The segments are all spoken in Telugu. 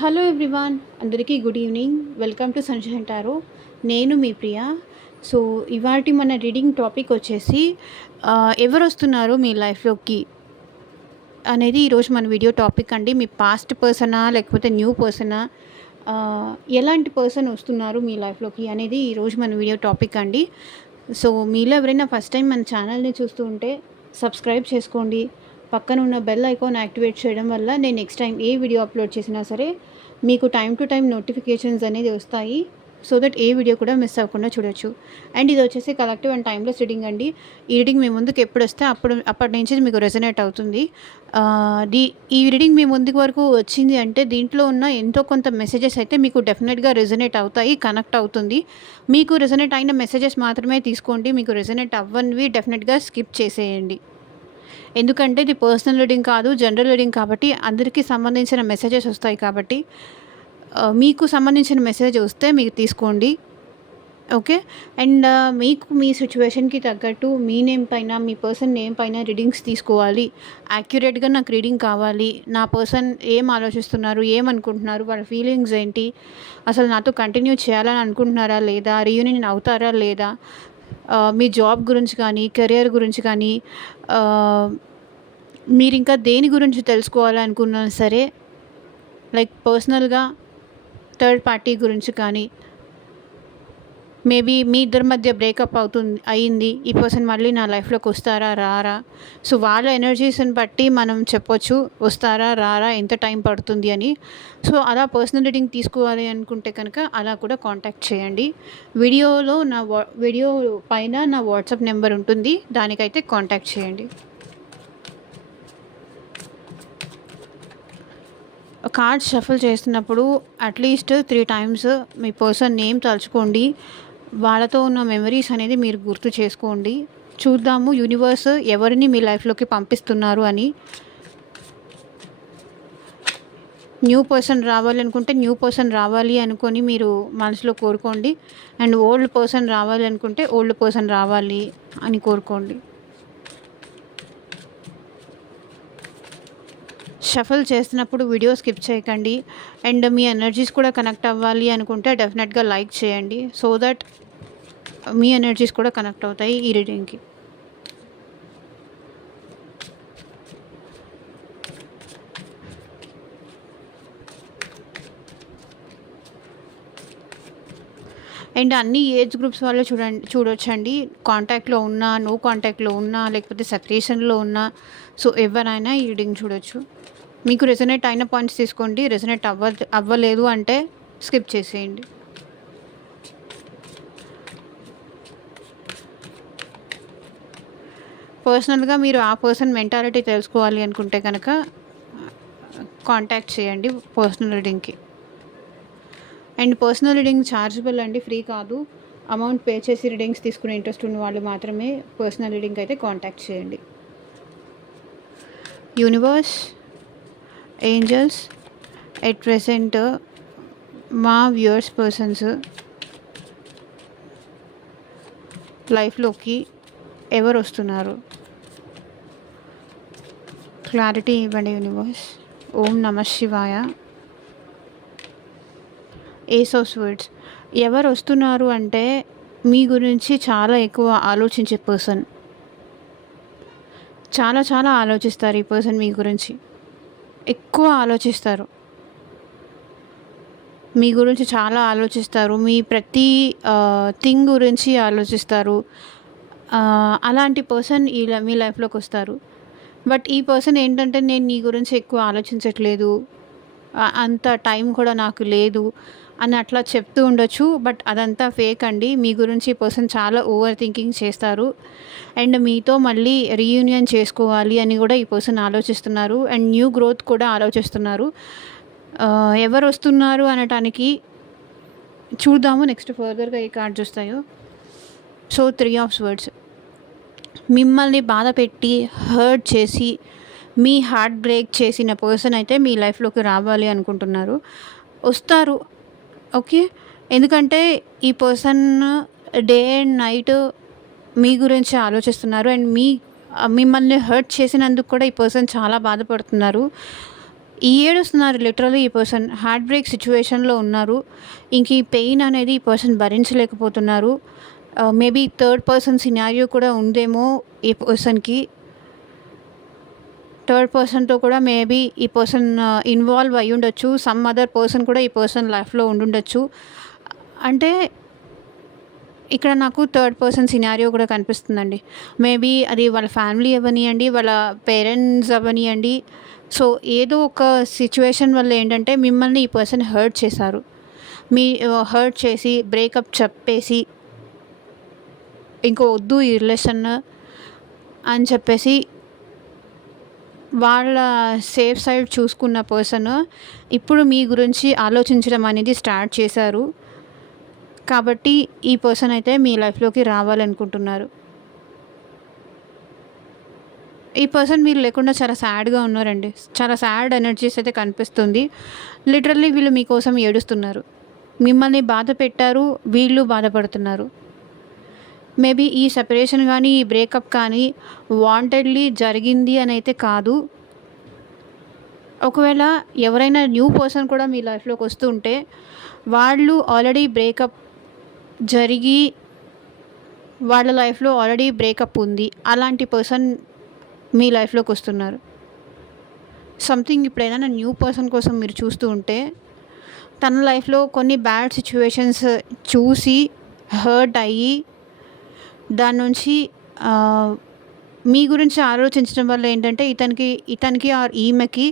హలో ఎవ్రీవాన్, అందరికీ good evening. Welcome to sunshine tarot. నేను మీ ప్రియా. సో ఇవాటి మన రీడింగ్ టాపిక్ వచ్చేసి ఎవరు వస్తున్నారు మీ లైఫ్లోకి అనేది ఈరోజు మన వీడియో టాపిక్ అండి. మీ పాస్ట్ పర్సనా లేకపోతే న్యూ పర్సనా, ఎలాంటి పర్సన్ వస్తున్నారు మీ లైఫ్లోకి అనేది ఈరోజు మన వీడియో టాపిక్ అండి. సో మీలో ఎవరైనా ఫస్ట్ టైం మన ఛానల్ని చూస్తూ ఉంటే సబ్స్క్రైబ్ చేసుకోండి. పక్కన ఉన్న బెల్ ఐకాన్ యాక్టివేట్ చేయడం వల్ల నేను నెక్స్ట్ టైం ఏ వీడియో అప్లోడ్ చేసినా సరే మీకు టైం టు టైం నోటిఫికేషన్స్ అనేది వస్తాయి. సో దట్ ఏ వీడియో కూడా మిస్ అవ్వకుండా చూడొచ్చు. అండ్ ఇది వచ్చేసి కలెక్టివ్ అండ్ టైమ్లెస్ రీడింగ్ అండి. ఈ రీడింగ్ మీ ముందుకు ఎప్పుడు వస్తే అప్పటి నుంచి మీకు రెజనేట్ అవుతుంది. ఈ రీడింగ్ మీ ముందుకు వరకు వచ్చింది అంటే దీంట్లో ఉన్న ఎంతో కొంత మెసేజెస్ అయితే మీకు డెఫినెట్గా రెజనేట్ అవుతాయి, కనెక్ట్ అవుతుంది. మీకు రెజనేట్ అయిన మెసేజెస్ మాత్రమే తీసుకోండి. మీకు రెజనేట్ అవ్వనివి డెఫినెట్గా స్కిప్ చేసేయండి. ఎందుకంటే ఇది పర్సనల్ రీడింగ్ కాదు, జనరల్ రీడింగ్ కాబట్టి అందరికీ సంబంధించిన మెసేజెస్ వస్తాయి. కాబట్టి మీకు సంబంధించిన మెసేజ్ వస్తే మీరు తీసుకోండి, ఓకే. అండ్ మీకు మీ సిచ్యువేషన్కి తగ్గట్టు మీ నేమ్ పైన, మీ పర్సన్ నేమ్ పైన రీడింగ్స్ తీసుకోవాలి. యాక్యురేట్గా నాకు రీడింగ్ కావాలి. నా పర్సన్ ఏం ఆలోచిస్తున్నారు, ఏమనుకుంటున్నారు, వాళ్ళ ఫీలింగ్స్ ఏంటి, అసలు నాతో కంటిన్యూ చేయాలని అనుకుంటున్నారా లేదా, రీయూనియన్ అవుతారా లేదా, మీ జాబ్ గురించి కానీ, కెరియర్ గురించి కానీ, మీరు ఇంకా దేని గురించి తెలుసుకోవాలనుకున్నా సరే, లైక్ పర్సనల్గా థర్డ్ పార్టీ గురించి కానీ, మేబీ మీ ఇద్దరి మధ్య బ్రేకప్ అయింది, ఈ పర్సన్ మళ్ళీ నా లైఫ్లోకి వస్తారా రారా, సో వాళ్ళ ఎనర్జీస్ని బట్టి మనం చెప్పొచ్చు వస్తారా రారా, ఎంత టైం పడుతుంది అని. సో అలా పర్సనల్ రీడింగ్ తీసుకోవాలి అనుకుంటే కనుక అలా కూడా కాంటాక్ట్ చేయండి. వీడియో పైన నా వాట్సాప్ నెంబర్ ఉంటుంది, దానికైతే కాంటాక్ట్ చేయండి. కార్డ్ షఫల్ చేస్తున్నప్పుడు అట్లీస్ట్ 3 టైమ్స్ మీ పర్సన్ నేమ్ తలుచుకోండి. వాళ్ళతో ఉన్న మెమరీస్ అనేది మీరు గుర్తు చేసుకోండి. చూద్దాము యూనివర్స్ ఎవరిని మీ లైఫ్లోకి పంపిస్తున్నారు అని. న్యూ పర్సన్ రావాలి అనుకుంటే న్యూ పర్సన్ రావాలి అనుకొని మీరు మనసులో కోరుకోండి. అండ్ ఓల్డ్ పర్సన్ రావాలి అనుకుంటే ఓల్డ్ పర్సన్ రావాలి అని కోరుకోండి. షఫల్ చేస్తున్నప్పుడు వీడియో స్కిప్ చేయకండి. అండ్ మీ ఎనర్జీస్ కూడా కనెక్ట్ అవ్వాలి అనుకుంటే డెఫినెట్గా లైక్ చేయండి. సో దట్ మీ ఎనర్జీస్ కూడా కనెక్ట్ అవుతాయి ఈ రీడింగ్కి. అండ్ అన్ని ఏజ్ గ్రూప్స్ వాళ్ళు చూడొచ్చండి. కాంటాక్ట్లో ఉన్నా, నో కాంటాక్ట్లో ఉన్నా, లేకపోతే సెపరేషన్లో ఉన్నా, సో ఎవరైనా ఈ రీడింగ్ చూడొచ్చు. మీకు రెజనేట్ అయిన పాయింట్స్ తీసుకోండి. రెజనేట్ అవ్వలేదు అంటే స్కిప్ చేసేయండి. పర్సనల్గా మీరు ఆ పర్సన్ మెంటాలిటీ తెలుసుకోవాలి అనుకుంటే కనుక కాంటాక్ట్ చేయండి పర్సనల్ రీడింగ్కి. అండ్ పర్సనల్ రీడింగ్ ఛార్జబుల్ అండి, ఫ్రీ కాదు. అమౌంట్ పే చేసి రీడింగ్స్ తీసుకునే ఇంట్రెస్ట్ ఉన్న వాళ్ళు మాత్రమే పర్సనల్ రీడింగ్ అయితే కాంటాక్ట్ చేయండి. యూనివర్స్, ఏంజల్స్, ఎట్ ప్రెసెంట్ మా వ్యూవర్స్ పర్సన్స్ లైఫ్లోకి ఎవరు వస్తున్నారు, క్లారిటీ ఇవ్వండి యూనివర్స్. ఓం నమః శివాయ. Ace of swords. ఎవరు వస్తున్నారు అంటే మీ గురించి చాలా ఎక్కువ ఆలోచించే పర్సన్. చాలా చాలా ఆలోచిస్తారు ఈ పర్సన్, మీ గురించి ఎక్కువ ఆలోచిస్తారు. మీ గురించి చాలా ఆలోచిస్తారు, మీ ప్రతి థింగ్ గురించి ఆలోచిస్తారు. అలాంటి పర్సన్ మీ లైఫ్లోకి వస్తారు. బట్ ఈ పర్సన్ ఏంటంటే నేను నీ గురించి ఎక్కువ ఆలోచించట్లేదు, అంత టైం కూడా నాకు లేదు అని అట్లా చెప్తూ ఉండొచ్చు. బట్ అదంతా ఫేక్ అండి. మీ గురించి ఈ పర్సన్ చాలా ఓవర్ థింకింగ్ చేస్తారు. అండ్ మీతో మళ్ళీ రీయూనియన్ చేసుకోవాలి అని కూడా ఈ పర్సన్ ఆలోచిస్తున్నారు. అండ్ న్యూ గ్రోత్ కూడా ఆలోచిస్తున్నారు. ఎవరు వస్తున్నారు అనటానికి చూద్దాము నెక్స్ట్ ఫర్దర్గా ఏ కార్డ్స్ వస్తాయో. So 3 of swords. మిమ్మల్ని బాధ పెట్టి హర్ట్ చేసి మీ హార్ట్ బ్రేక్ చేసిన పర్సన్ అయితే మీ లైఫ్లోకి రావాలి అనుకుంటున్నారు, వస్తారు, ఓకే. ఎందుకంటే ఈ పర్సన్ డే అండ్ నైట్ మీ గురించి ఆలోచిస్తున్నారు. అండ్ మిమ్మల్ని హర్ట్ చేసినందుకు కూడా ఈ పర్సన్ చాలా బాధపడుతున్నారు. ఏడుస్తున్నారు లిటరల్లీ. ఈ పర్సన్ హార్ట్ బ్రేక్ సిచ్యువేషన్లో ఉన్నారు. ఇంక ఈ పెయిన్ అనేది ఈ పర్సన్ భరించలేకపోతున్నారు. మేబీ థర్డ్ పర్సన్ సినారియో కూడా ఉందేమో ఈ పర్సన్కి. థర్డ్ పర్సన్తో కూడా మేబీ ఈ పర్సన్ ఇన్వాల్వ్ అయ్యి ఉండొచ్చు. సమ్ అదర్ పర్సన్ కూడా ఈ పర్సన్ లైఫ్లో ఉండుండొచ్చు. అంటే ఇక్కడ నాకు థర్డ్ పర్సన్ సినారియో కూడా కనిపిస్తుందండి. మేబీ అది వాళ్ళ ఫ్యామిలీ అవ్వనియండి, వాళ్ళ పేరెంట్స్ అవ్వనియండి. సో ఏదో ఒక సిచ్యువేషన్ వల్ల ఏంటంటే మిమ్మల్ని ఈ పర్సన్ హర్ట్ చేశారు. మీ హర్ట్ చేసి బ్రేకప్ చెప్పేసి ఇంకో వద్దు ఈ రిలేషన్ అని చెప్పేసి వాళ్ళ సేఫ్ సైడ్ చూసుకున్న పర్సన్ ఇప్పుడు మీ గురించి ఆలోచించడం అనేది స్టార్ట్ చేశారు. కాబట్టి ఈ పర్సన్ అయితే మీ లైఫ్లోకి రావాలనుకుంటున్నారు. ఈ పర్సన్ మీరు లేకుండా చాలా సాడ్గా ఉన్నారండి. చాలా సాడ్ ఎనర్జీస్ అయితే కనిపిస్తుంది. లిటరల్లీ వీళ్ళు మీకోసం ఏడుస్తున్నారు. మిమ్మల్ని బాధ పెట్టారు, వీళ్ళు బాధపడుతున్నారు. మేబీ ఈ సెపరేషన్ కానీ ఈ బ్రేకప్ కానీ వాంటెడ్లీ జరిగింది అని అయితే కాదు. ఒకవేళ ఎవరైనా న్యూ పర్సన్ కూడా మీ లైఫ్లోకి వస్తూ ఉంటే వాళ్ళు ఆల్రెడీ బ్రేకప్ జరిగి వాళ్ళ లైఫ్లో ఆల్రెడీ బ్రేకప్ ఉంది. అలాంటి పర్సన్ మీ లైఫ్లోకి వస్తున్నారు. సంథింగ్ ఇప్పుడు ఏదైనా న్యూ పర్సన్ కోసం మీరు చూస్తూ ఉంటే తన లైఫ్లో కొన్ని బ్యాడ్ సిచ్యువేషన్స్ చూసి హర్ట్ అయ్యి దాని నుంచి మీ గురించి ఆలోచించడం వల్ల ఏంటంటే ఇతనికి ఆర్ ఈమెకి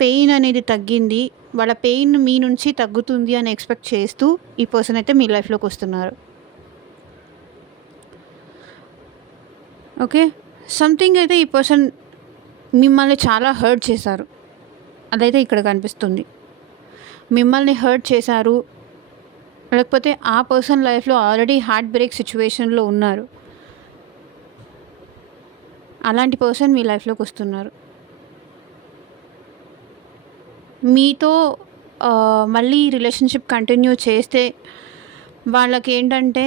పెయిన్ అనేది తగ్గింది. వాళ్ళ పెయిన్ మీ నుంచి తగ్గుతుంది అని ఎక్స్పెక్ట్ చేస్తూ ఈ పర్సన్ అయితే మీ లైఫ్లోకి వస్తున్నారు. ఓకే, సంథింగ్ అయితే ఈ పర్సన్ మిమ్మల్ని చాలా హర్ట్ చేశారు. అదైతే ఇక్కడ కనిపిస్తుంది. మిమ్మల్ని హర్ట్ చేశారు, లేకపోతే ఆ పర్సన్ లైఫ్లో ఆల్రెడీ హార్ట్ బ్రేక్ సిచ్యువేషన్లో ఉన్నారు. అలాంటి పర్సన్ మీ లైఫ్లోకి వస్తున్నారు. మీతో మళ్ళీ రిలేషన్షిప్ కంటిన్యూ చేస్తే వాళ్ళకి ఏంటంటే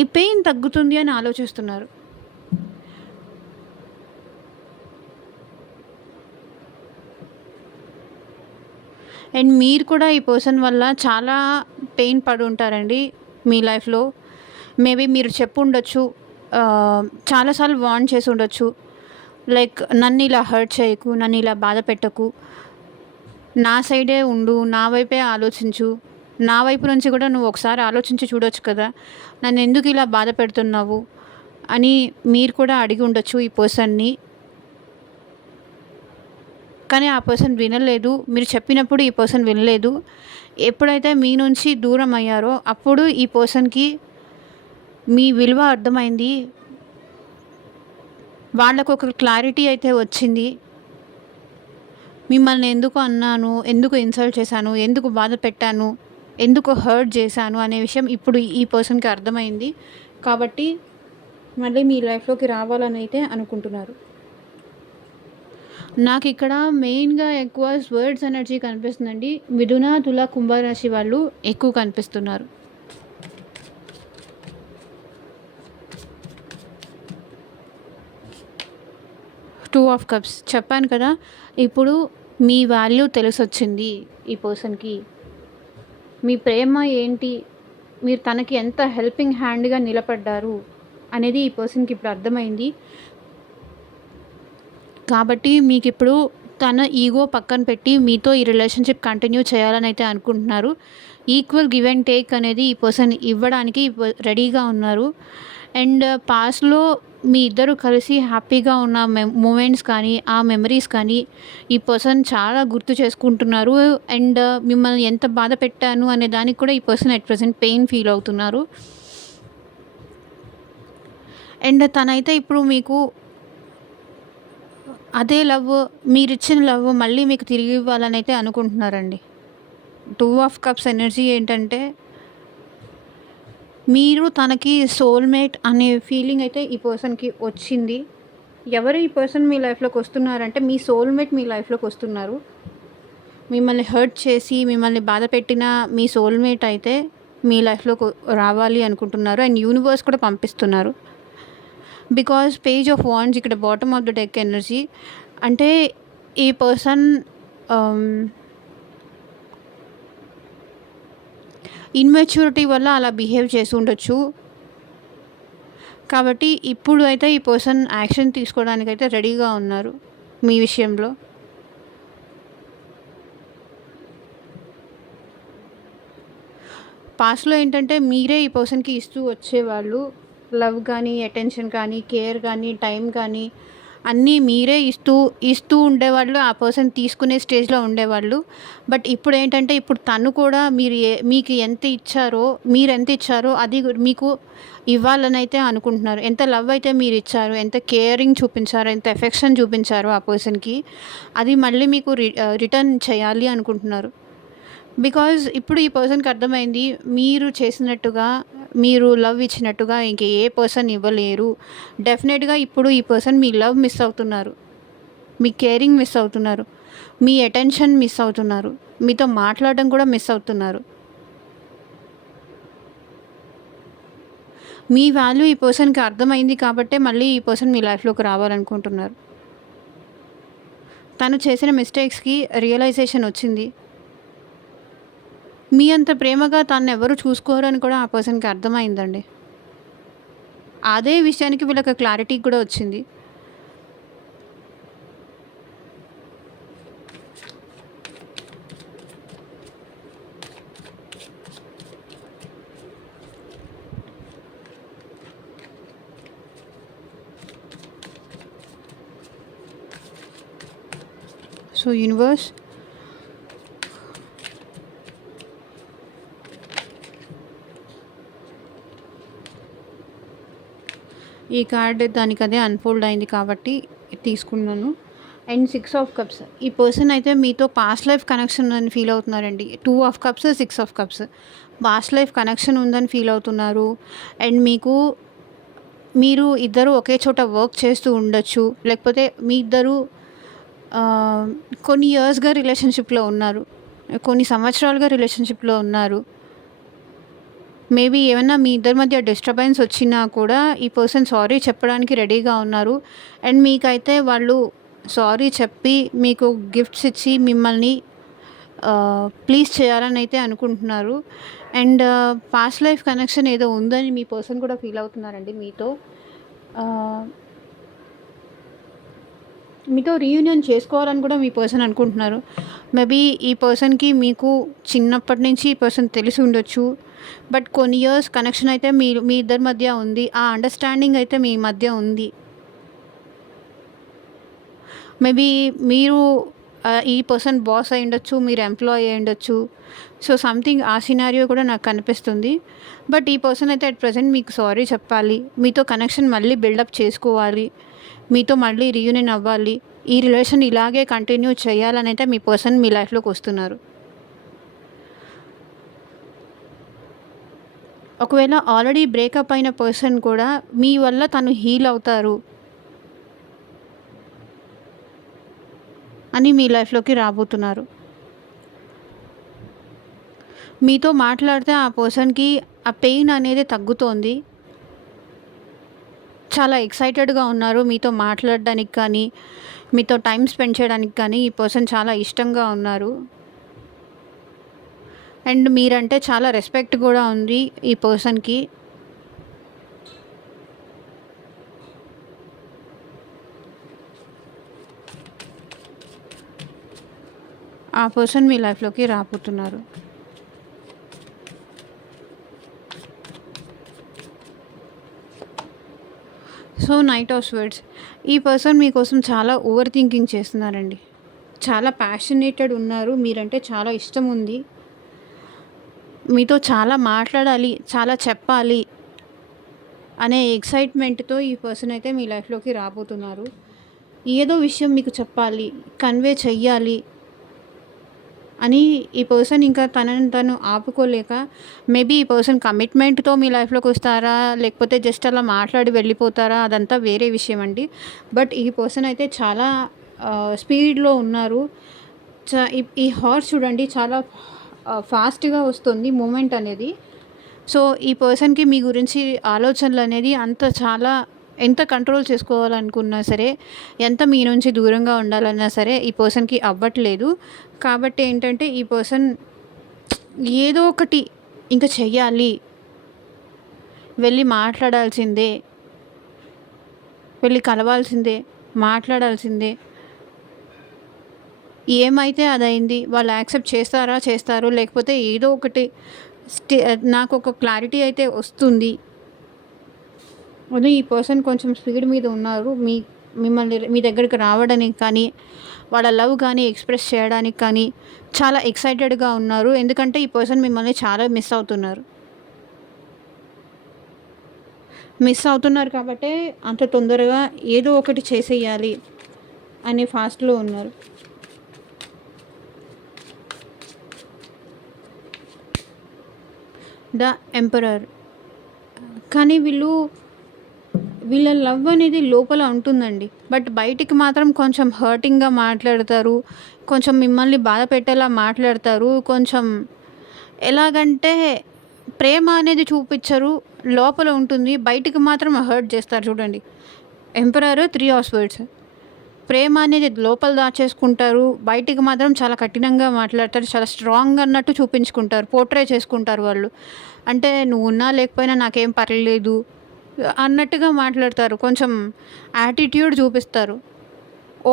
ఈ పెయిన్ తగ్గుతుంది అని ఆలోచిస్తున్నారు. అండ్ మీరు కూడా ఈ పర్సన్ వల్ల చాలా పెయిన్ పడి ఉంటారండి మీ లైఫ్లో. మేబీ మీరు చెప్పు ఉండొచ్చు, చాలాసార్లు వార్న్ చేసి ఉండొచ్చు, లైక్ నన్ను ఇలా హర్ట్ చేయకు, నన్ను ఇలా బాధ పెట్టకు, నా సైడే ఉండు, నా వైపే ఆలోచించు, నా వైపు నుంచి కూడా నువ్వు ఒకసారి ఆలోచించి చూడొచ్చు కదా, నన్ను ఎందుకు ఇలా బాధ పెడుతున్నావు అని మీరు కూడా అడిగి ఉండొచ్చు ఈ పర్సన్ని. కానీ ఆ పర్సన్ వినలేదు. మీరు చెప్పినప్పుడు ఈ పర్సన్ వినలేదు. ఎప్పుడైతే మీ నుంచి దూరం అయ్యారో అప్పుడు ఈ పర్సన్కి మీ విలువ అర్థమైంది. వాళ్ళకు ఒక క్లారిటీ అయితే వచ్చింది. మిమ్మల్ని ఎందుకు అన్నాను, ఎందుకు ఇన్సల్ట్ చేశాను, ఎందుకు బాధ పెట్టాను, ఎందుకు హర్ట్ చేశాను అనే విషయం ఇప్పుడు ఈ పర్సన్కి అర్థమైంది. కాబట్టి మళ్ళీ మీ లైఫ్లోకి రావాలని అయితే అనుకుంటున్నారు. నాకు ఇక్కడ మెయిన్గా ఎక్కువ వర్డ్స్ ఎనర్జీ కనిపిస్తుందండి. మిథున, తుల, కుంభరాశి వాళ్ళు ఎక్కువ కనిపిస్తున్నారు. టూ ఆఫ్ కప్స్ చెప్పాను కదా, ఇప్పుడు మీ వాల్యూ తెలిసొచ్చింది ఈ పర్సన్కి. మీ ప్రేమ ఏంటి, మీరు తనకి ఎంత హెల్పింగ్ హ్యాండ్గా నిలబడ్డారు అనేది ఈ పర్సన్కి ఇప్పుడు అర్థమైంది. కాబట్టి మీకు ఇప్పుడు తన ఈగో పక్కన పెట్టి మీతో ఈ రిలేషన్షిప్ కంటిన్యూ చేయాలని అయితే అనుకుంటున్నారు. ఈక్వల్ గివ్ అండ్ టేక్ అనేది ఈ పర్సన్ ఇవ్వడానికి రెడీగా ఉన్నారు. అండ్ పాస్ట్లో మీ ఇద్దరు కలిసి హ్యాపీగా ఉన్న మూమెంట్స్ కానీ ఆ మెమరీస్ కానీ ఈ పర్సన్ చాలా గుర్తు చేసుకుంటున్నారు. అండ్ మిమ్మల్ని ఎంత బాధ పెట్టాను అనే దానికి కూడా ఈ person at present pain feel అవుతున్నారు. అండ్ తనైతే ఇప్పుడు మీకు అదే లవ్, మీరిచ్చిన లవ్ మళ్ళీ మీకు తిరిగి ఇవ్వాలని అయితే అనుకుంటున్నారండి. టూ ఆఫ్ కప్స్ ఎనర్జీ ఏంటంటే మీరు తనకి సోల్మేట్ అనే ఫీలింగ్ అయితే ఈ పర్సన్కి వచ్చింది. ఎవరు ఈ పర్సన్ మీ లైఫ్లోకి వస్తున్నారంటే మీ సోల్మేట్ మీ లైఫ్లోకి వస్తున్నారు. మిమ్మల్ని హర్ట్ చేసి మిమ్మల్ని బాధ పెట్టిన మీ సోల్మేట్ అయితే మీ లైఫ్లోకి రావాలి అనుకుంటున్నారు. అండ్ యూనివర్స్ కూడా పంపిస్తున్నారు. బికాజ్ పేజ్ ఆఫ్ వాండ్స్ ఇక్కడ bottom of the deck energy అంటే ఈ పర్సన్ ఇన్మెచ్యూరిటీ వల్ల అలా బిహేవ్ చేసి ఉండొచ్చు. కాబట్టి ఇప్పుడు అయితే ఈ పర్సన్ యాక్షన్ తీసుకోవడానికైతే రెడీగా ఉన్నారు మీ విషయంలో. పాస్ట్‌లో ఏంటంటే మీరే ఈ పర్సన్‌కి ఇస్తూ వచ్చేవాళ్ళు. లవ్ కానీ, అటెన్షన్ కానీ, కేర్ కానీ, టైం కానీ అన్నీ మీరే ఇస్తూ ఉండేవాళ్ళు. ఆ పర్సన్ తీసుకునే స్టేజ్‌లో ఉండేవాళ్ళు. బట్ ఇప్పుడేంటంటే ఇప్పుడు తను కూడా మీకు ఎంత ఇచ్చారో, మీరెంత ఇచ్చారో అది మీకు ఇవ్వాలనైతే అనుకుంటున్నారు. ఎంత లవ్ అయితే మీరిచ్చారో, ఎంత కేరింగ్ చూపించారో, ఎంత ఎఫెక్షన్ చూపించారో ఆ పర్సన్‌కి అది మళ్ళీ మీకు రిటర్న్ చేయాలి అనుకుంటున్నారు. బికాజ్ ఇప్పుడు ఈ పర్సన్‌కి అర్థమైంది మీరు చేసినట్టుగా, మీరు లవ్ ఇచ్చినట్టుగా ఇంక ఏ పర్సన్ ఇవ్వలేరు. డెఫినెట్‌గా ఇప్పుడు ఈ పర్సన్ మీ లవ్ మిస్ అవుతున్నారు. మీ కేరింగ్ మిస్ అవుతున్నారు. మీ అటెన్షన్ మిస్ అవుతున్నారు. మీతో మాట్లాడడం కూడా మిస్ అవుతున్నారు. మీ వాల్యూ ఈ పర్సన్‌కి అర్థమైంది కాబట్టే మళ్ళీ ఈ పర్సన్ మీ లైఫ్‌లోకి రావాలనుకుంటున్నారు. తను చేసిన మిస్టేక్స్‌కి రియలైజేషన్ వచ్చింది. మీ అంత ప్రేమగా తనెవరు చూసుకోరని కూడా ఆ పర్సన్‌కి అర్థమైందండి. అదే విషయానికి వీళ్ళకి క్లారిటీ కూడా వచ్చింది. సో యూనివర్స్ ఈ కార్డ్ దానికదే అన్‌ఫోల్డ్ అయింది కాబట్టి తీసుకున్నాను. And 6 of cups. ఈ పర్సన్ అయితే మీతో పాస్ట్ లైఫ్ కనెక్షన్ ఉందని ఫీల్ అవుతున్నారండి. 2 of cups, 6 of cups. Past life connection ఉందని ఫీల్ అవుతున్నారు. అండ్ మీరు ఇద్దరు ఒకే చోట వర్క్ చేస్తూ ఉండొచ్చు. లేకపోతే మీ ఇద్దరు కొన్ని ఇయర్స్‌గా రిలేషన్‌షిప్‌లో ఉన్నారు. కొన్ని సంవత్సరాలుగా రిలేషన్‌షిప్‌లో ఉన్నారు. మేబీ ఏమన్నా మీ ఇద్దరి మధ్య డిస్టర్బెన్స్ వచ్చినా కూడా ఈ పర్సన్ సారీ చెప్పడానికి రెడీగా ఉన్నారు. అండ్ మీకైతే వాళ్ళు సారీ చెప్పి మీకు గిఫ్ట్స్ ఇచ్చి మిమ్మల్ని ప్లీజ్ చేయాలని అయితే అనుకుంటున్నారు. అండ్ పాస్ట్ లైఫ్ కనెక్షన్ ఏదో ఉందని మీ పర్సన్ కూడా ఫీల్ అవుతున్నారండి మీతో రీయూనియన్ చేసుకోవాలని కూడా మీ పర్సన్ అనుకుంటున్నారు. మేబీ ఈ పర్సన్‌కి మీకు చిన్నప్పటి నుంచి ఈ పర్సన్ తెలిసి ఉండొచ్చు. బట్ కొన్ని ఇయర్స్ కనెక్షన్ అయితే మీ ఇద్దరి మధ్య ఉంది. ఆ అండర్‌స్టాండింగ్ అయితే మీ మధ్య ఉంది. మేబీ మీరు ఈ పర్సన్ బాస్ అయ్యుండొచ్చు. మీరు ఎంప్లాయీ అయ్యుండొచ్చు. సో, సంథింగ్ ఆ సినారియో కూడా నాకు కనిపిస్తుంది. బట్ ఈ పర్సన్ అయితే అట్ ప్రెజెంట్ మీకు సారీ చెప్పాలి. మీతో కనెక్షన్ మళ్ళీ బిల్డప్ చేసుకోవాలి. మీతో మళ్ళీ రీయూనియన్ అవ్వాలి. ఈ రిలేషన్ ఇలాగే కంటిన్యూ చేయాలనైతే మీ పర్సన్ మీ లైఫ్‌లోకి వస్తున్నారు. ఒకవేళ ఆల్రెడీ బ్రేకప్ అయిన పర్సన్ కూడా మీ వల్ల తను హీల్ అవుతారు అని మీ లైఫ్‌లోకి రాబోతున్నారు. మీతో మాట్లాడితే ఆ పర్సన్‌కి ఆ పెయిన్ అనేది తగ్గుతోంది. చాలా ఎక్సైటెడ్‌గా ఉన్నారు మీతో మాట్లాడడానికి కానీ, మీతో టైం స్పెండ్ చేయడానికి కానీ ఈ పర్సన్ చాలా ఇష్టంగా ఉన్నారు. అండ్ మీరంటే చాలా రెస్పెక్ట్ కూడా ఉంది ఈ పర్సన్‌కి. ఆ పర్సన్ మీ లైఫ్‌లోకి రాబోతున్నారు. So, knight of swords. ఈ పర్సన్ మీకోసం చాలా ఓవర్ థింకింగ్ చేస్తున్నారండి. చాలా ప్యాషనేటెడ్ ఉన్నారు. మీరంటే చాలా ఇష్టం ఉంది. మీతో చాలా మాట్లాడాలి, చాలా చెప్పాలి అనే ఎక్సైట్మెంట్‌తో ఈ పర్సన్ అయితే మీ లైఫ్‌లోకి రాబోతున్నారు. ఏదో విషయం మీకు చెప్పాలి, కన్వే చెయ్యాలి అని ఈ పర్సన్ ఇంకా తనని తను ఆపుకోలేక మేబీ ఈ పర్సన్ కమిట్మెంట్‌తో మీ లైఫ్‌లోకి వస్తారా? లేకపోతే జస్ట్ అలా మాట్లాడి వెళ్ళిపోతారా? అదంతా వేరే విషయం అండి. బట్ ఈ పర్సన్ అయితే చాలా స్పీడ్‌లో ఉన్నారు. ఈ హార్స్ చూడండి చాలా ఫాస్ట్‌గా వస్తుంది మూమెంట్ అనేది. సో, ఈ పర్సన్‌కి మీ గురించి ఆలోచనలు అనేది అంత చాలా ఎంత కంట్రోల్ చేసుకోవాలనుకున్నా సరే, ఎంత మీ నుంచి దూరంగా ఉండాలన్నా సరే ఈ పర్సన్‌కి అవ్వట్లేదు. కాబట్టి ఏంటంటే ఈ పర్సన్ ఏదో ఒకటి ఇంక చెయ్యాలి. వెళ్ళి మాట్లాడాల్సిందే. వెళ్ళి కలవాల్సిందే. మాట్లాడాల్సిందే. ఏమైతే అదయింది. వాళ్ళు యాక్సెప్ట్ చేస్తారా? చేస్తారు. లేకపోతే ఏదో ఒకటి స్టే నాకొక క్లారిటీ అయితే వస్తుంది. అదే ఈ పర్సన్ కొంచెం స్పీడ్ మీద ఉన్నారు. మిమ్మల్ని మీ దగ్గరికి రావడానికి కానీ, వాళ్ళ లవ్ కానీ ఎక్స్‌ప్రెస్ చేయడానికి కానీ చాలా ఎక్సైటెడ్‌గా ఉన్నారు. ఎందుకంటే ఈ పర్సన్ మిమ్మల్ని చాలా మిస్ అవుతున్నారు. మిస్ అవుతున్నారు కాబట్టే అంత తొందరగా ఏదో ఒకటి చేసేయాలి అనే ఫాస్ట్‌లో ఉన్నారు. The emperor. కానీ వీళ్ళ లవ్ అనేది లోపల ఉంటుందండి. బట్ బయటికి మాత్రం కొంచెం హర్టింగ్‌గా మాట్లాడతారు. కొంచెం మిమ్మల్ని బాధ పెట్టేలా మాట్లాడతారు. కొంచెం ఎలాగంటే ప్రేమ అనేది చూపిచ్చరు. లోపల ఉంటుంది. బయటికి మాత్రం హర్ట్ చేస్తారు చూడండి. Emperor 3 of swords. ప్రేమ అనేది లోపల దాచేసుకుంటారు. బయటికి మాత్రం చాలా కఠినంగా మాట్లాడతారు. చాలా స్ట్రాంగ్ అన్నట్టు చూపించుకుంటారు. పోర్ట్రే చేసుకుంటారు వాళ్ళు. అంటే నువ్వున్నా లేకపోయినా నాకేం పర్లేదు అన్నట్టుగా మాట్లాడతారు. కొంచెం యాటిట్యూడ్ చూపిస్తారు.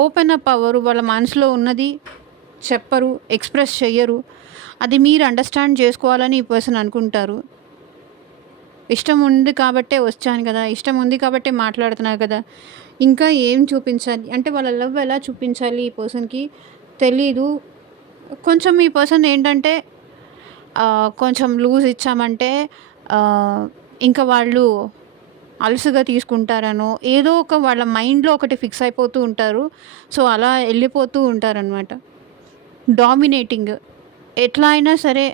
ఓపెన్ అప్ అవ్వరు. వాళ్ళ మనసులో ఉన్నది చెప్పరు. ఎక్స్‌ప్రెస్ చెయ్యరు. అది మీరు అండర్‌స్టాండ్ చేసుకోవాలని ఈ పర్సన్ అనుకుంటారు. ఇష్టం ఉంది కాబట్టే వచ్చాను కదా! ఇష్టం ఉంది కాబట్టే మాట్లాడుతున్నా కదా! ఇంకా ఏం చూపించాలి? అంటే వాళ్ళ లవ్ ఎలా చూపించాలి ఈ పర్సన్‌కి తెలీదు. కొంచెం ఈ పర్సన్ ఏంటంటే కొంచెం లూజ్ ఇచ్చామంటే ఆహ్, ఇంకా వాళ్ళు అలుసుగా తీసుకుంటారనో, ఏదో ఒక వాళ్ళ మైండ్‌లో ఒకటి ఫిక్స్ అయిపోతూ ఉంటారు. సో, అలా ఎళ్ళిపోతూ ఉంటారనమాట. డామినేటింగ్. ఎట్లా అయినా సరే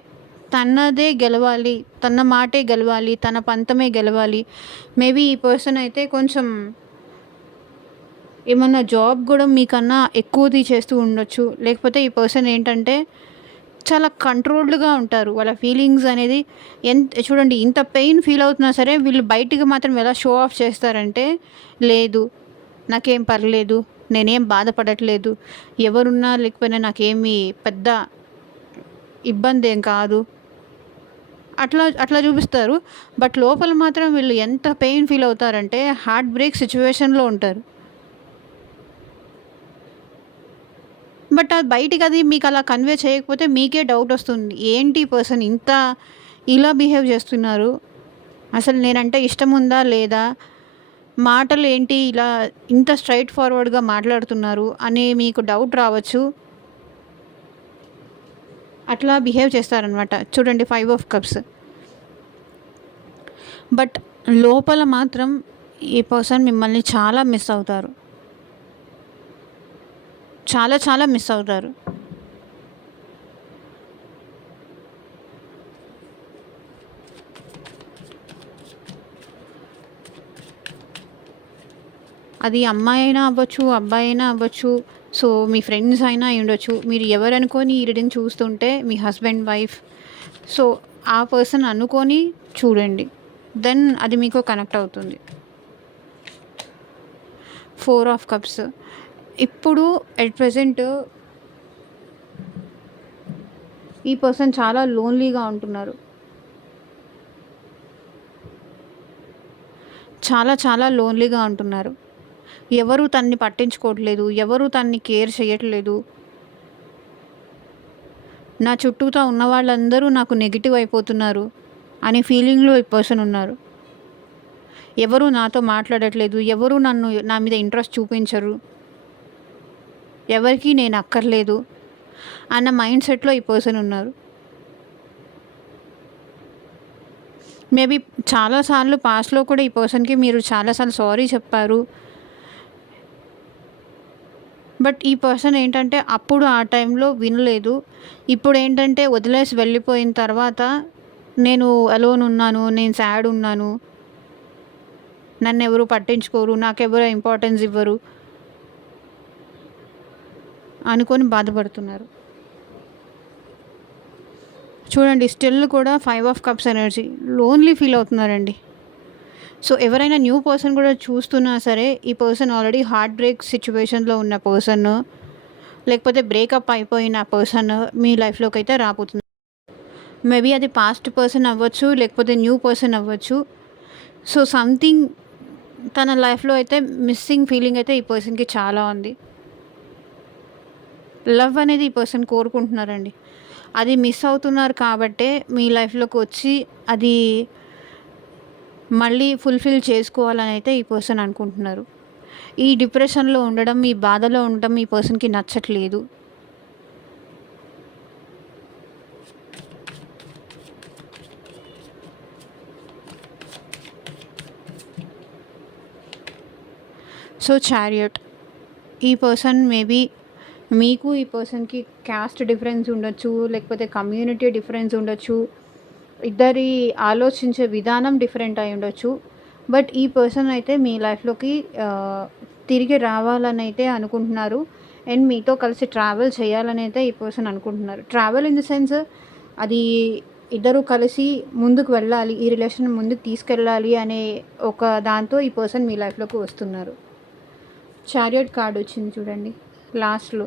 తనదే గెలవాలి. తన మాటే గెలవాలి. తన పంతమే గెలవాలి. మేబీ ఈ పర్సన్ అయితే కొంచెం ఏమన్నా జాబ్ గూడా మీకన్నా ఎక్కువది చేస్తూ ఉండొచ్చు. లేకపోతే ఈ పర్సన్ ఏంటంటే చాలా కంట్రోల్డ్‌గా ఉంటారు. వాళ్ళ ఫీలింగ్స్ అనేది చూడండి ఇంత పెయిన్ ఫీల్ అవుతున్నా సరే వీళ్ళు బయటికి మాత్రం ఎలా షో ఆఫ్ చేస్తారంటే, లేదు నాకేం పర్లేదు. నేనేం బాధపడట్లేదు. ఎవరున్నా లేకపోయినా నాకేమి పెద్ద ఇబ్బందేం కాదు. అట్లా అట్లా చూపిస్తారు. బట్ లోపల మాత్రం వీళ్ళు ఎంత పెయిన్ ఫీల్ అవుతారంటే హార్ట్ బ్రేక్ సిట్యుయేషన్‌లో ఉంటారు. బట్ అది బయటికి అది మీకు అలా కన్వే చేయకపోతే మీకే డౌట్ వస్తుంది. ఏంటి ఈ పర్సన్ ఇంత ఇలా బిహేవ్ చేస్తున్నారు? అసలు నేనంటే ఇష్టం ఉందా? లేదా? మాటలు ఏంటి ఇలా ఇంత స్ట్రెయిట్ ఫార్వర్డ్‌గా మాట్లాడుతున్నారు అని మీకు డౌట్ రావచ్చు. అట్లా బిహేవ్ చేస్తారనమాట. చూడండి 5 ఆఫ్ కప్స్. బట్ లోపల మాత్రం ఈ పర్సన్ మిమ్మల్ని చాలా మిస్ అవుతారు. చాలా చాలా మిస్ అవుతారు. అది అమ్మాయి అయినా అవ్వచ్చు, అబ్బాయి అయినా అవ్వచ్చు. సో, మీ ఫ్రెండ్స్ అయినా అయ్యుండొచ్చు. మీరు ఎవరనుకోని ఈ రీడింగ్ చూస్తుంటే మీ హస్బెండ్, వైఫ్. సో, ఆ పర్సన్ అనుకోని చూడండి. దెన్ అది మీకు కనెక్ట్ అవుతుంది. 4 ఆఫ్ కప్స్. ఇప్పుడు ఎట్ ప్రెజెంట్ ఈ పర్సన్ చాలా లోన్లీగా ఉంటున్నారు. చాలా చాలా లోన్లీగా ఉంటున్నారు. ఎవరు తనని పట్టించుకోవట్లేదు. ఎవరు తనని కేర్ చేయట్లేదు. నా చుట్టూతా ఉన్న వాళ్ళందరూ నాకు నెగెటివ్ అయిపోతున్నారు అనే ఫీలింగ్‌లో ఈ పర్సన్ ఉన్నారు. ఎవరు నాతో మాట్లాడట్లేదు. ఎవరు నా మీద ఇంట్రెస్ట్ చూపించరు. ఎవరికీ నేను అక్కర్లేదు అన్న మైండ్ సెట్‌లో ఈ పర్సన్ ఉన్నారు. మేబీ చాలా సార్లు పాస్ట్‌లో కూడా ఈ పర్సన్‌కి మీరు చాలా సార్లు సారీ చెప్పారు. బట్ ఈ పర్సన్ ఏంటంటే అప్పుడు ఆ టైంలో వినలేదు. ఇప్పుడేంటంటే వదిలేసి వెళ్ళిపోయిన తర్వాత నేను అలోన్ ఉన్నాను. నేను సాడ్ ఉన్నాను. నన్నెవరు పట్టించుకోరు. నాకెవరు ఇంపార్టెన్స్ ఇవ్వరు అనుకోని బాధపడుతున్నారు. చూడండి స్టిల్ కూడా 5 of cups energy. Lonely feel అవుతున్నారండి. సో ఎవరైనా న్యూ పర్సన్ కూడా చూస్తున్నా సరే, ఈ పర్సన్ ఆల్రెడీ హార్ట్ బ్రేక్ సిచ్యువేషన్లో ఉన్న పర్సన్, లేకపోతే బ్రేకప్ అయిపోయిన పర్సన్ మీ లైఫ్లోకి అయితే రాబోతుంది. మేబీ అది పాస్ట్ పర్సన్ అవ్వచ్చు, లేకపోతే న్యూ పర్సన్ అవ్వచ్చు. సో సంథింగ్ తన లైఫ్లో అయితే మిస్సింగ్ ఫీలింగ్ అయితే ఈ పర్సన్కి చాలా ఉంది. లవ్ అనేది ఈ పర్సన్ కోరుకుంటున్నారండి. అది మిస్ అవుతున్నారు కాబట్టే మీ లైఫ్లోకి వచ్చి అది మళ్ళీ ఫుల్ఫిల్ చేసుకోవాలని అయితే ఈ పర్సన్ అనుకుంటున్నారు. ఈ డిప్రెషన్లో ఉండడం, ఈ బాధలో ఉండడం ఈ పర్సన్కి నచ్చట్లేదు. సో చారియట్, ఈ పర్సన్ మేబీ మీకు ఈ పర్సన్కి క్యాస్ట్ డిఫరెన్స్ ఉండొచ్చు, లేకపోతే కమ్యూనిటీ డిఫరెన్స్ ఉండొచ్చు, ఇద్దరి ఆలోచించే విధానం డిఫరెంట్ అయి ఉండొచ్చు. బట్ ఈ పర్సన్ అయితే మీ లైఫ్లోకి తిరిగి రావాలని అయితే అనుకుంటున్నారు. అండ్ మీతో కలిసి ట్రావెల్ చేయాలని అయితే ఈ పర్సన్ అనుకుంటున్నారు. ట్రావెల్ ఇన్ ద సెన్స్ అది ఇద్దరు కలిసి ముందుకు వెళ్ళాలి, ఈ రిలేషన్ ముందుకు తీసుకెళ్ళాలి అనే ఒక దాంతో ఈ పర్సన్ మీ లైఫ్లోకి వస్తున్నారు. చారియట్ కార్డ్ వచ్చింది చూడండి లాస్ట్లో.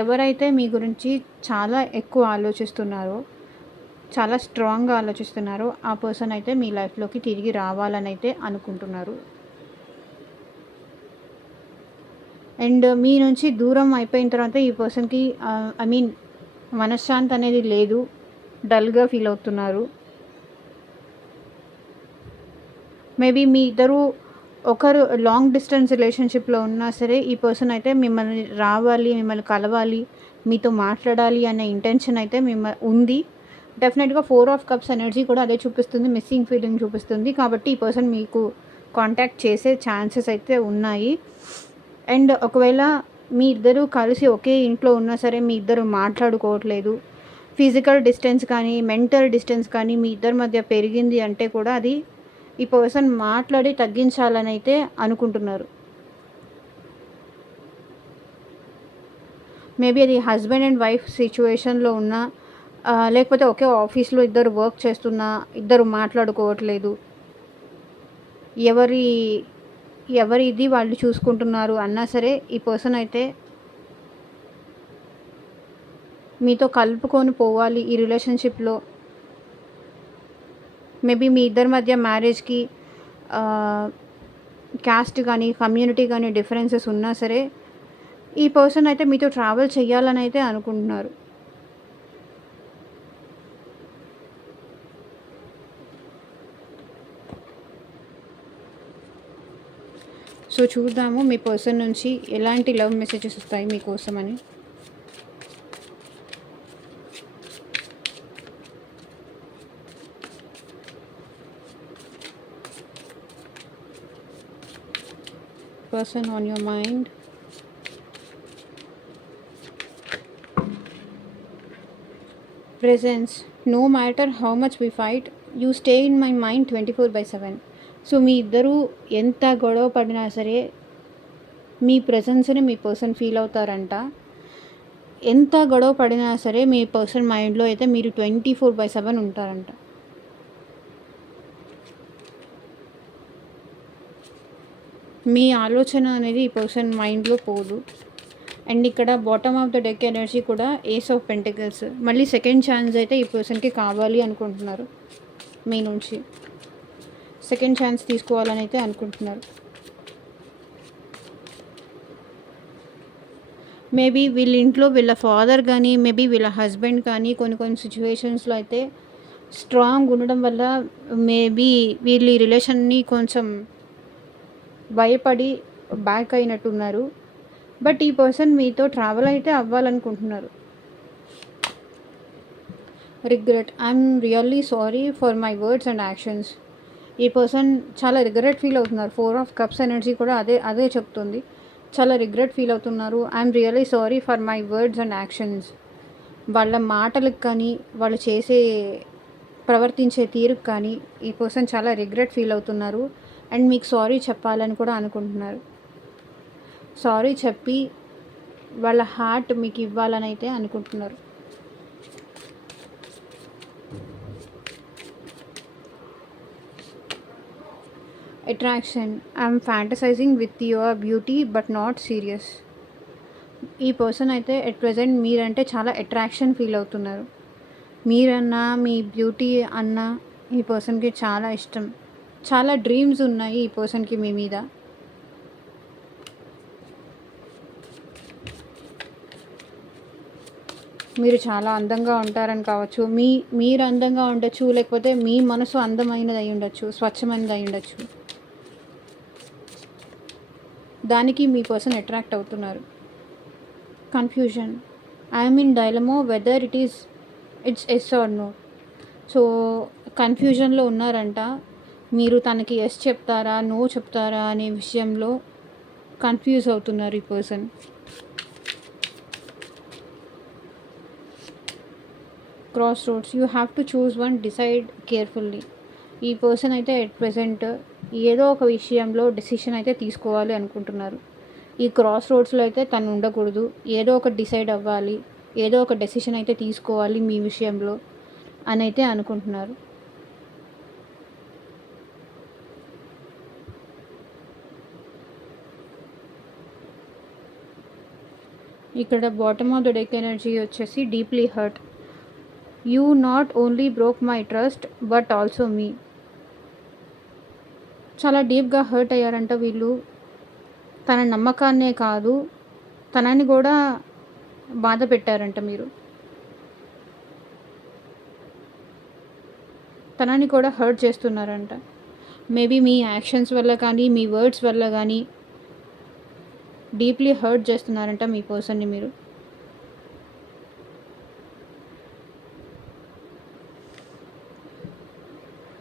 ఎవరైతే మీ గురించి చాలా ఎక్కువ ఆలోచిస్తున్నారో, చాలా స్ట్రాంగ్గా ఆలోచిస్తున్నారో ఆ పర్సన్ అయితే మీ లైఫ్లోకి తిరిగి రావాలని అయితే అనుకుంటున్నారు. అండ్ మీ నుంచి దూరం అయిపోయిన తర్వాత ఈ పర్సన్కి ఐ మీన్ మనశ్శాంతి అనేది లేదు, డల్గా ఫీల్ అవుతున్నారు. మేబీ మీ ఇద్దరు ఒకరు లాంగ్ డిస్టెన్స్ రిలేషన్షిప్లో ఉన్నా సరే ఈ పర్సన్ అయితే మిమ్మల్ని రావాలి, మిమ్మల్ని కలవాలి, మీతో మాట్లాడాలి అనే ఇంటెన్షన్ అయితే ఉంది. డెఫినెట్గా 4 ఆఫ్ కప్స్ ఎనర్జీ కూడా అదే చూపిస్తుంది, మిస్సింగ్ ఫీలింగ్ చూపిస్తుంది. కాబట్టి ఈ పర్సన్ మీకు కాంటాక్ట్ చేసే ఛాన్సెస్ అయితే ఉన్నాయి. అండ్ ఒకవేళ మీ ఇద్దరు కలిసి ఒకే ఇంట్లో ఉన్నా సరే మీ ఇద్దరు మాట్లాడుకోవట్లేదు, ఫిజికల్ డిస్టెన్స్ కానీ మెంటల్ డిస్టెన్స్ కానీ మీ ఇద్దరి మధ్య పెరిగింది అంటే కూడా అది ఈ పర్సన్ మాట్లాడి తగ్గించాలని అయితే అనుకుంటున్నారు. మేబీ అది హస్బెండ్ అండ్ వైఫ్ సిచ్యువేషన్లో ఉన్న, లేకపోతే ఒకే ఆఫీస్లో ఇద్దరు వర్క్ చేస్తున్నా ఇద్దరు మాట్లాడుకోవట్లేదు, ఎవరిది వాళ్ళు చూసుకుంటున్నారు అన్నా సరే ఈ పర్సన్ అయితే మీతో కలుపుకొని పోవాలి ఈ రిలేషన్షిప్లో. మేబీ మీ ఇద్దరి మధ్య మ్యారేజ్కి క్యాస్ట్ కానీ కమ్యూనిటీ కానీ డిఫరెన్సెస్ ఉన్నా సరే ఈ పర్సన్ అయితే మీతో ట్రావెల్ చేయాలని అయితే అనుకుంటున్నారు. సో చూద్దాము మీ పర్సన్ నుంచి ఎలాంటి లవ్ మెసేజెస్ వస్తాయి మీకోసమని. Person on your mind. Presence. No matter how much we fight, you stay in my mind 24/7. So మీ ఇద్దరు ఎంత గొడవ పడినా సరే మీ ప్రెజెన్స్ని మీ పర్సన్ ఫీల్ అవుతారంట. ఎంత గొడవ పడినా సరే మీ పర్సన్ మైండ్లో అయితే మీరు 24/7 ఉంటారంట. మీ ఆలోచన అనేది ఈ పర్సన్ మైండ్లో పోదు. అండ్ ఇక్కడ bottom of the deck energy కూడా ఏస్ ఆఫ్ పెంటికల్స్. మళ్ళీ సెకండ్ ఛాన్స్ అయితే ఈ పర్సన్కి కావాలి అనుకుంటున్నారు. మీ నుంచి సెకండ్ ఛాన్స్ తీసుకోవాలని అయితే అనుకుంటున్నారు. మేబీ వీళ్ళ ఇంట్లో వీళ్ళ ఫాదర్ కానీ మేబీ వీళ్ళ హస్బెండ్ కానీ కొన్ని సిచ్యువేషన్స్లో అయితే స్ట్రాంగ్ ఉండడం వల్ల మేబీ వీళ్ళ రిలేషన్ని కొంచెం భయపడి బ్యాక్ అయినట్టున్నారు. బట్ ఈ పర్సన్ మీతో ట్రావెల్ అయితే అవ్వాలనుకుంటున్నారు. Regret. I'm really sorry for my words and actions. ఈ పర్సన్ చాలా రిగ్రెట్ ఫీల్ అవుతున్నారు. 4 ఆఫ్ కప్స్ ఎనర్జీ కూడా అదే చెప్తుంది. చాలా రిగ్రెట్ ఫీల్ అవుతున్నారు. I'm really sorry for my words and actions. వాళ్ళ మాటలకు కానీ వాళ్ళు ప్రవర్తించే తీరుకు కానీ ఈ పర్సన్ చాలా రిగ్రెట్ ఫీల్ అవుతున్నారు. అండ్ మీకు సారీ చెప్పాలని కూడా అనుకుంటున్నారు. సారీ చెప్పి వాళ్ళ హార్ట్ మీకు ఇవ్వాలని అయితే అనుకుంటున్నారు. Attraction, I'm fantasising with your beauty but not serious. ఈ పర్సన్ అయితే ఎట్ ప్రెజెంట్ మీరంటే చాలా అట్రాక్షన్ ఫీల్ అవుతున్నారు. మీరన్నా మీ బ్యూటీ అన్న ఈ పర్సన్కి చాలా ఇష్టం. చాలా డ్రీమ్స్ ఉన్నాయి ఈ పర్సన్కి మీ మీద. మీరు చాలా అందంగా ఉంటారని కావచ్చు, మీరు అందంగా ఉండొచ్చు, లేకపోతే మీ మనసు అందమైనది అయి ఉండొచ్చు, స్వచ్ఛమైనది అయి ఉండొచ్చు. దానికి మీ పర్సన్ అట్రాక్ట్ అవుతున్నారు. Confusion, I'm in dilemma whether it's yes or no. So కన్ఫ్యూజన్లో ఉన్నారంట. మీరు తనకి ఎస్ చెప్తారా నో చెప్తారా అనే విషయంలో కన్ఫ్యూజ్ అవుతున్నారు ఈ person. Cross roads, you have to choose one, decide carefully. ఈ పర్సన్ అయితే ఎట్ ప్రెజెంట్ ఏదో ఒక విషయంలో డెసిషన్ అయితే తీసుకోవాలి అనుకుంటున్నారు. ఈ క్రాస్ రోడ్స్లో అయితే తను ఉండకూడదు, ఏదో ఒక డిసైడ్ అవ్వాలి, ఏదో ఒక డెసిషన్ అయితే తీసుకోవాలి మీ విషయంలో అని అయితే అనుకుంటున్నారు. ఇక్కడ bottom of the deck energy వచ్చేసి deeply hurt. You not only broke my trust but also me. చాలా డీప్గా హర్ట్ అయ్యారంట వీళ్ళు. తన నమ్మకాన్నే కాదు, తనని కూడా బాధ పెట్టారంట మీరు. తనని కూడా హర్ట్ చేస్తున్నారంట. మేబీ మీ యాక్షన్స్ వల్ల కానీ మీ వర్డ్స్ వల్ల కానీ డీప్లీ హర్ట్ చేస్తున్నారంట మీ పర్సన్ని మీరు.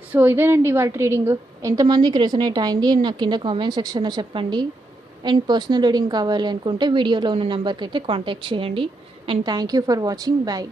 సో ఇదేనండి వాళ్ళ రీడింగ్. ఎంతమందికి రెసనేట్ అయింది నాకు కింద కామెంట్ సెక్షన్లో చెప్పండి. అండ్ పర్సనల్ రీడింగ్ కావాలి అనుకుంటే వీడియోలో ఉన్న నెంబర్కి అయితే కాంటాక్ట్ చేయండి. And thank you for watching. Bye.